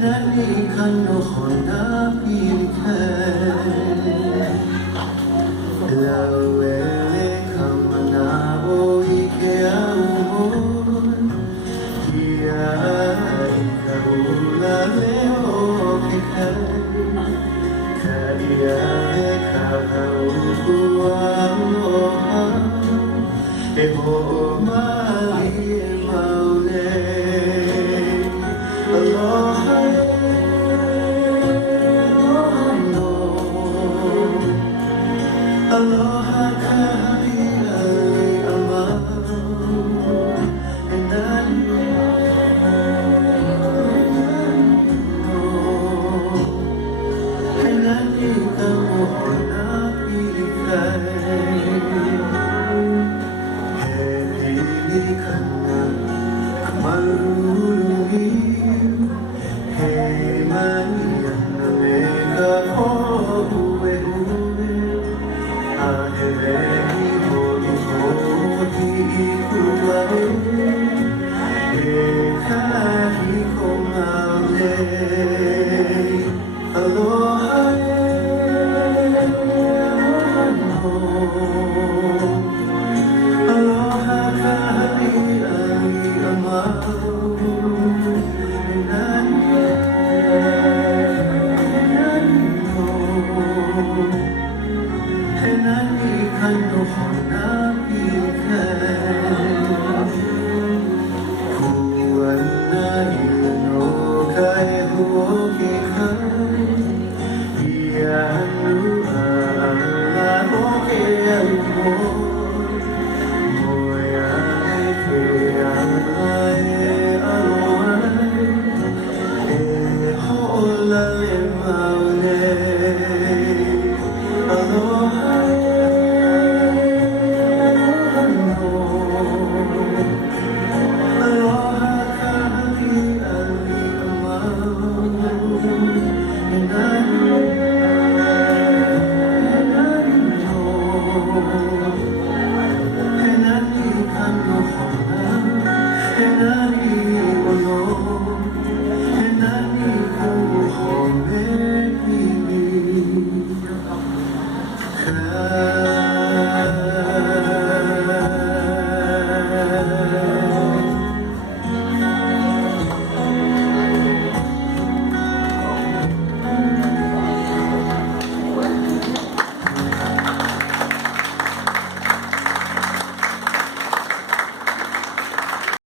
nani kano khona pilkhe la wele kamana bo ike au dia ikabula le o khe kadia kahau kuwa e ho mai maule aloha aloha kahia amau enani enani kamu hona pilikai Kana kamaluluhi Hey mania na mega howe Aheveni honi hoti ikuare Ekahi komale Aloha Aloha kahari ai amau